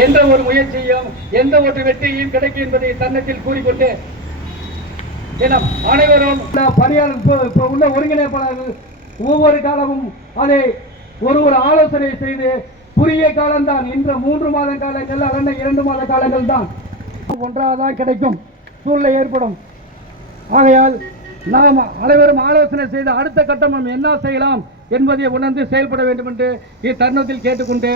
எந்த ஒரு முயற்சியும் எந்த ஒரு வெற்றியும் கிடைக்கும் என்பதை தன்னத்தில் கூறிக்கொண்டு அனைவரும் பணியாளர் உள்ள ஒருங்கிணைப்பாளர்கள் ஒவ்வொரு காலமும் அதை ஒரு ஆலோசனை செய்து குறுகிய காலம்தான், இந்த 3 மாத காலங்கள் அல்லது 2 மாத காலங்கள் தான் ஒன்றாகதான் கிடைக்கும் சூழ்நிலை ஏற்படும். ஆகையால் நாம் அனைவரும் ஆலோசனை செய்து அடுத்த கட்டம் என்ன செய்யலாம் என்பதை உணர்ந்து செயல்பட வேண்டும் என்று இத்தருணத்தில் கேட்டுக்கொண்டு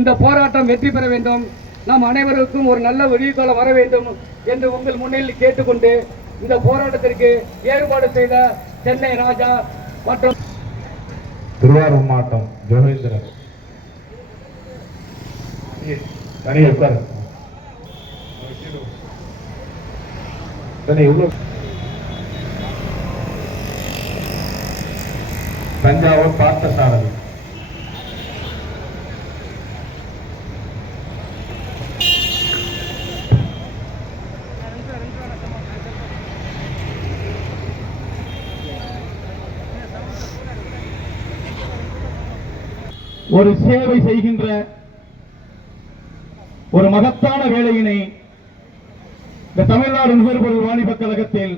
இந்த போராட்டம் வெற்றி பெற வேண்டும், நாம் அனைவருக்கும் ஒரு நல்ல விடிவு காலம் வர வேண்டும் என்று உங்கள் முன்னில் கேட்டுக்கொண்டு இந்த போராட்டத்திற்கு ஏற்பாடு செய்த சென்னை ராஜா மற்றும் திருவாரூர் மாவட்டம் ஜோகேந்திரன் தஞ்சாவூர் பார்த்தசாரதி ஒரு சேவை செய்கின்ற ஒரு மகத்தான வேலையினை இந்த தமிழ்நாடு நுகர்பொருள் வாணிபக் கழகத்தில்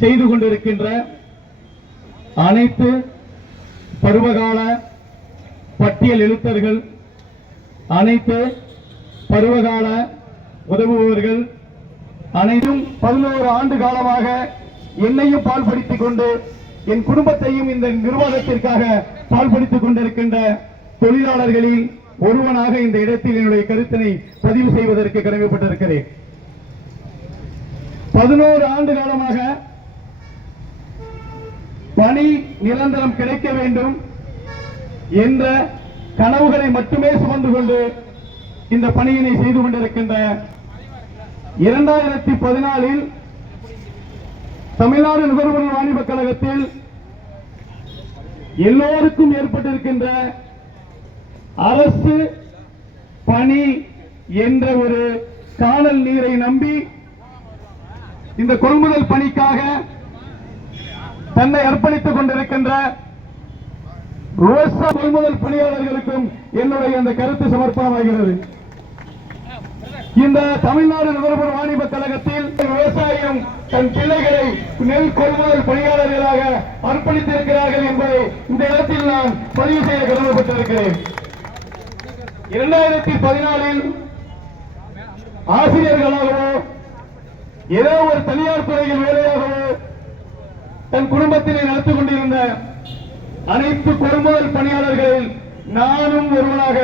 செய்து கொண்டிருக்கின்ற அனைத்து பருவகால பட்டியல் எழுத்தர்கள், அனைத்து பருவகால உதவுபவர்கள் அனைத்தும் 11 ஆண்டு காலமாக என்னையும் பால்படுத்திக் கொண்டு என் குடும்பத்தையும் இந்த நிர்வாகத்திற்காக பால்படுத்திக் கொண்டிருக்கின்ற தொழிலாளர்களில் ஒருவனாக இந்த இடத்தில் என்னுடைய கருத்தினை பதிவு செய்வதற்கு கடமைப்பட்டிருக்கிறேன். 11 ஆண்டு காலமாக பணி நிரந்தரம் கிடைக்க வேண்டும் என்ற கனவுகளை மட்டுமே சுமந்து கொண்டு இந்த பணியினை செய்து கொண்டிருக்கின்ற 2014 தமிழ்நாடு நுகர்பொருள் வாணிபக் கழகத்தில் எல்லோருக்கும் ஏற்பட்டிருக்கின்ற அரசு பணி என்ற ஒரு காணல் நீரை நம்பி இந்த கொள்முதல் பணிக்காக தன்னை அர்ப்பணித்துக் கொண்டிருக்கின்ற விவசாய கொள்முதல் பணியாளர்களுக்கும் என்னுடைய அந்த கருத்து சமர்ப்பணமாகிறது. இந்த தமிழ்நாடு நுகர்பொருள் வாணிபக் கழகத்தில் விவசாயம் தன் பிள்ளைகளை நெல் கொள்முதல் பணியாளர்களாக அர்ப்பணித்திருக்கிறார்கள் என்பதை இந்த இடத்தில் நான் பதிவு செய்ய கடமைப்பட்டிருக்கிறேன். 2014 ஆசிரியர்களாகவோ ஏதோ ஒரு தனியார் துறையில் வேலையாகவோ தன் குடும்பத்தினை நடத்திக் கொண்டிருந்த அனைத்து கொள்முதல் பணியாளர்களில் நானும் ஒருவனாக